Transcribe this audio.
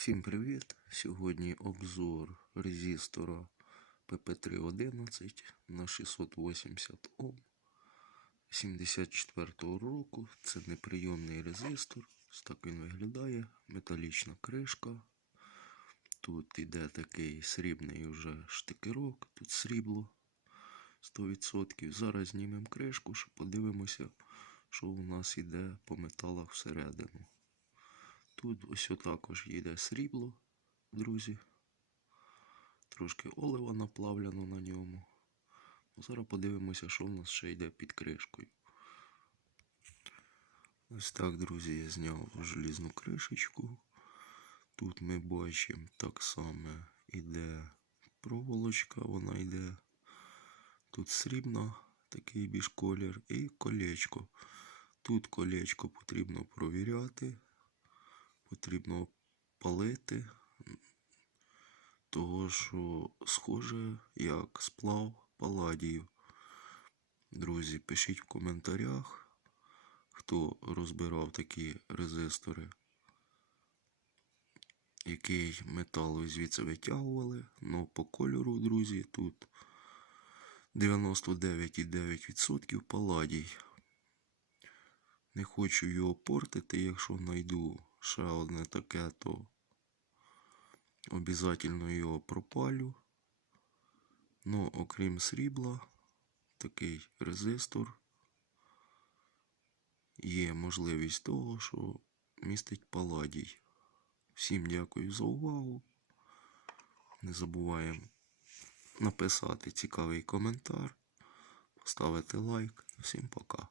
Всім привіт! Сьогодні обзор резистора PP311 на 680 Ом 74 року. Це неприйомний резистор. Ось так він виглядає. Металічна кришка. Тут іде такий срібний уже штикерок, тут срібло 100%. Зараз знімемо кришку, щоб подивимося, що у нас іде по металах всередину. Тут ось також йде срібло, друзі. Трошки олива наплавляно на ньому. Ну, Зараз подивимося, що в нас ще йде під кришкою. Ось так, друзі, я зняв желізну кришечку. Тут ми бачимо так само іде проволочка, вона йде. Тут срібна, такий більш колір, і колечко. Тут колечко потрібно провіряти потрібно палити, того що схоже як сплав паладію. Друзі, пишіть в коментарях, хто розбирав такі резистори, який метал ви звідси витягували. Ну, по кольору, друзі, тут 99,9% паладій. Не хочу його портити, якщо знайду ще одне таке, то обов'язково його пропалю. Ну, окрім срібла, такий резистор. Є можливість того, що містить паладій. Всім дякую за увагу. Не забуваємо написати цікавий коментар, поставити лайк. Всім пока.